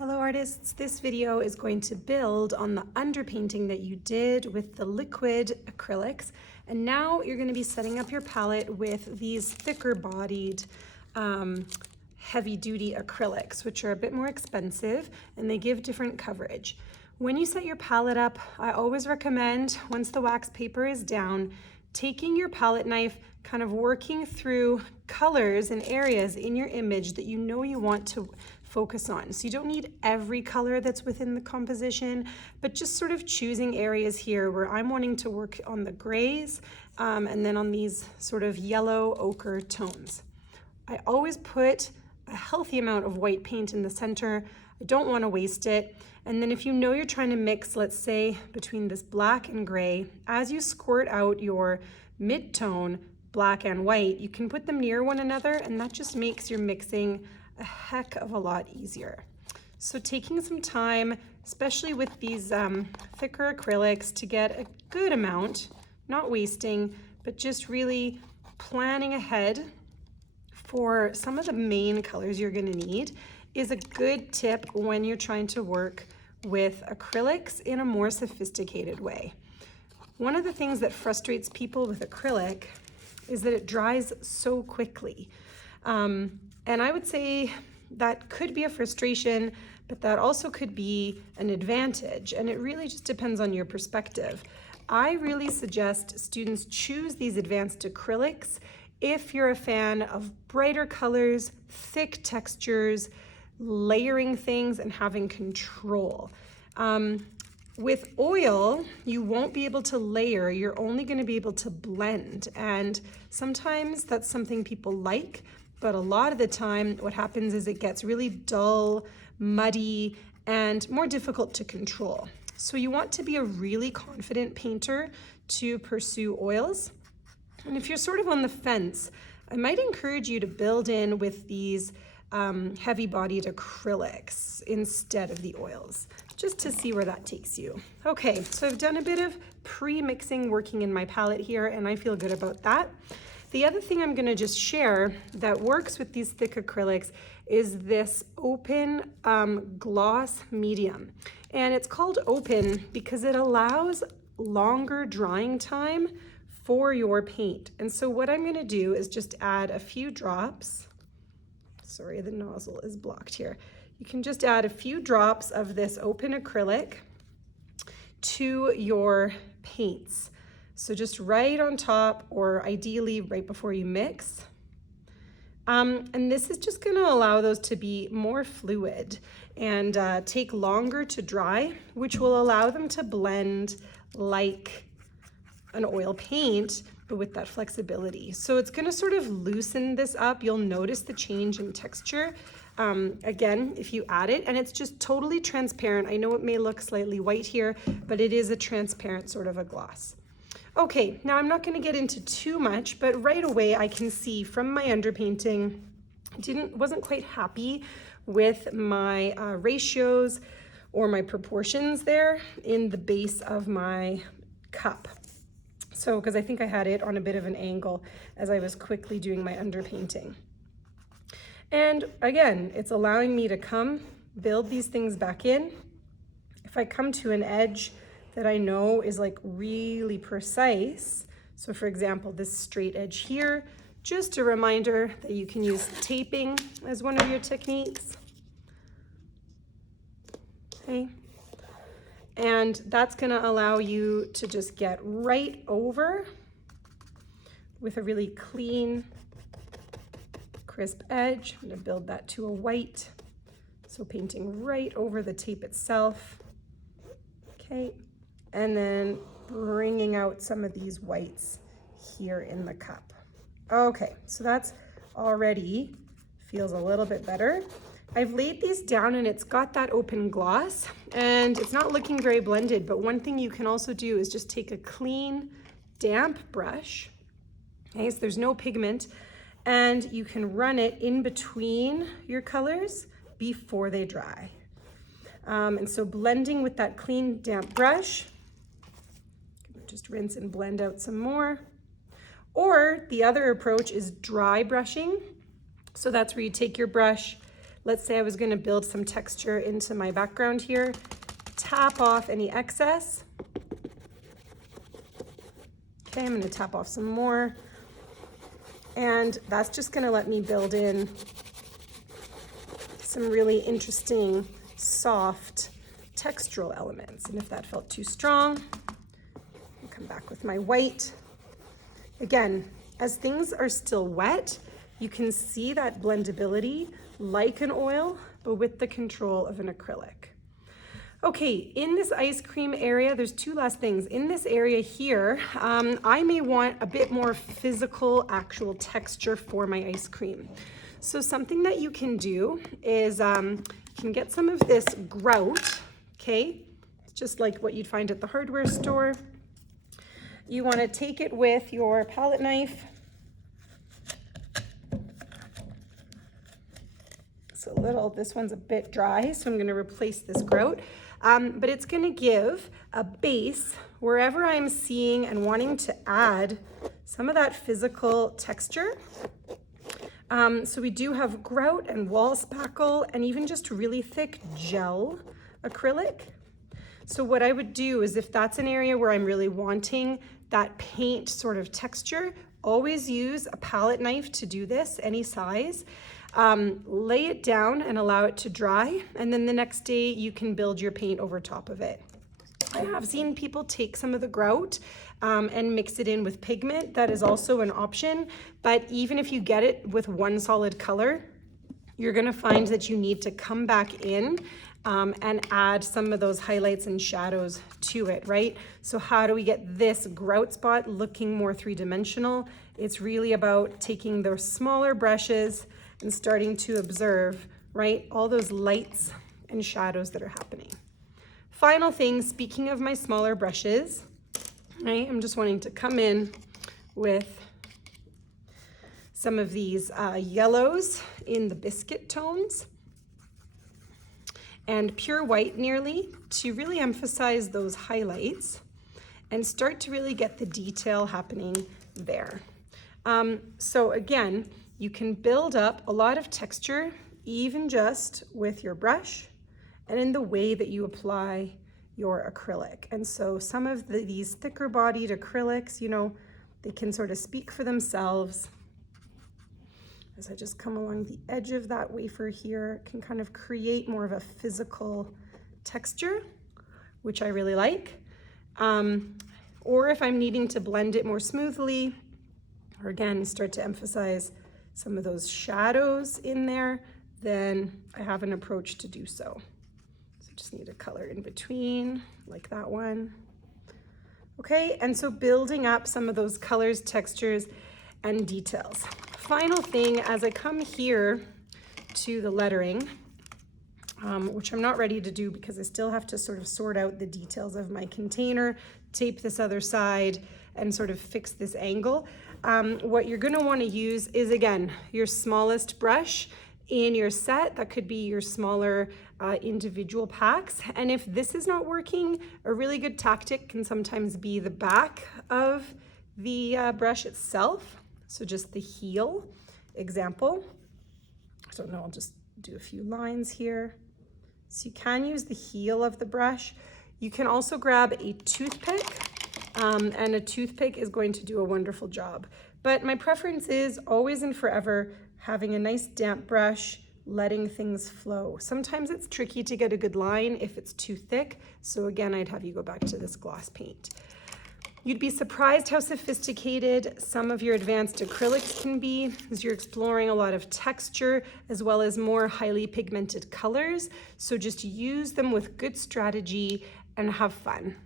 Hello artists, this video is going to build on the underpainting that you did with the liquid acrylics, and now you're going to be setting up your palette with these thicker bodied heavy duty acrylics, which are a bit more expensive and they give different coverage. When you set your palette up, I always recommend, once the wax paper is down, taking your palette knife, kind of working through colors and areas in your image that you know you want to focus on. So you don't need every color that's within the composition, but just sort of choosing areas here where I'm wanting to work on the grays and then on these sort of yellow ochre tones. I always put a healthy amount of white paint in the center. I don't want to waste it. And then if you know you're trying to mix, let's say, between this black and gray, as you squirt out your mid-tone black and white, you can put them near one another, and that just makes your mixing a heck of a lot easier. So taking some time, especially with these thicker acrylics, to get a good amount, not wasting, but just really planning ahead for some of the main colors you're going to need is a good tip when you're trying to work with acrylics in a more sophisticated way. One of the things that frustrates people with acrylic is that it dries so quickly. And I would say that could be a frustration, but that also could be an advantage. And it really just depends on your perspective. I really suggest students choose these advanced acrylics if you're a fan of brighter colors, thick textures, layering things, and having control. With oil, you won't be able to layer, you're only going to be able to blend. And sometimes that's something people like, but a lot of the time what happens is it gets really dull, muddy, and more difficult to control. So you want to be a really confident painter to pursue oils. And if you're sort of on the fence, I might encourage you to build in with these heavy-bodied acrylics instead of the oils, just to see where that takes you. Okay, so I've done a bit of pre-mixing working in my palette here, and I feel good about that. The other thing I'm gonna just share that works with these thick acrylics is this open gloss medium. And it's called open because it allows longer drying time for your paint. And so what I'm gonna do is just add a few drops. Sorry, the nozzle is blocked here. You can just add a few drops of this open acrylic to your paints. So just right on top, or ideally right before you mix. And this is just gonna allow those to be more fluid and take longer to dry, which will allow them to blend like an oil paint, but with that flexibility. So it's gonna sort of loosen this up. You'll notice the change in texture. Again, if you add it, and it's just totally transparent. I know it may look slightly white here, but it is a transparent sort of a gloss. Okay, now I'm not gonna get into too much, but right away I can see from my underpainting, wasn't quite happy with my ratios or my proportions there in the base of my cup. So, because I think I had it on a bit of an angle as I was quickly doing my underpainting. And again, it's allowing me to come build these things back in. If I come to an edge that I know is like really precise, so for example, this straight edge here, just a reminder that you can use taping as one of your techniques. Okay. And that's gonna allow you to just get right over with a really clean, crisp edge. I'm gonna build that to a white. So painting right over the tape itself. Okay, and then bringing out some of these whites here in the cup. Okay, so that's already feels a little bit better. I've laid these down and it's got that open gloss and it's not looking very blended, but one thing you can also do is just take a clean, damp brush, okay, so there's no pigment, and you can run it in between your colors before they dry. And so blending with that clean, damp brush, just rinse and blend out some more. Or the other approach is dry brushing. So that's where you take your brush, let's say I was going to build some texture into my background here, tap off any excess. Okay, I'm going to tap off some more. And that's just going to let me build in some really interesting, soft textural elements. And if that felt too strong, I'll come back with my white. Again, as things are still wet, you can see that blendability like an oil, but with the control of an acrylic. Okay, in this ice cream area, there's two last things. In this area here, I may want a bit more physical, actual texture for my ice cream. So something that you can do is you can get some of this grout, okay? It's just like what you'd find at the hardware store. You want to take it with your palette knife. So this one's a bit dry, so I'm going to replace this grout. But it's going to give a base wherever I'm seeing and wanting to add some of that physical texture. So we do have grout and wall spackle and even just really thick gel acrylic. So what I would do is, if that's an area where I'm really wanting that paint sort of texture, always use a palette knife to do this, any size. Lay it down and allow it to dry, and then the next day you can build your paint over top of it. I have seen people take some of the grout and mix it in with pigment. That is also an option, but even if you get it with one solid color, you're going to find that you need to come back in and add some of those highlights and shadows to it, right? So how do we get this grout spot looking more three-dimensional? It's really about taking those smaller brushes and starting to observe, right, all those lights and shadows that are happening. Final thing, speaking of my smaller brushes, right, I'm just wanting to come in with some of these yellows in the biscuit tones and pure white nearly to really emphasize those highlights and start to really get the detail happening there. So again, you can build up a lot of texture even just with your brush and in the way that you apply your acrylic. And so some of these thicker bodied acrylics, you know, they can sort of speak for themselves. As I just come along the edge of that wafer here, can kind of create more of a physical texture, which I really like. Or if I'm needing to blend it more smoothly, or again, start to emphasize some of those shadows in there, then I have an approach to do so. So just need a color in between, like that one. Okay, and so building up some of those colors, textures, and details. Final thing, as I come here to the lettering, which I'm not ready to do because I still have to sort of sort out the details of my container, tape this other side, and sort of fix this angle. What you're going to want to use is, again, your smallest brush in your set. That could be your smaller individual packs. And if this is not working, a really good tactic can sometimes be the back of the brush itself. So just the heel example. I don't know, I'll just do a few lines here. So you can use the heel of the brush. You can also grab a toothpick. And a toothpick is going to do a wonderful job. But my preference is always and forever having a nice damp brush, letting things flow. Sometimes it's tricky to get a good line if it's too thick. So again, I'd have you go back to this gloss paint. You'd be surprised how sophisticated some of your advanced acrylics can be as you're exploring a lot of texture as well as more highly pigmented colors. So just use them with good strategy and have fun.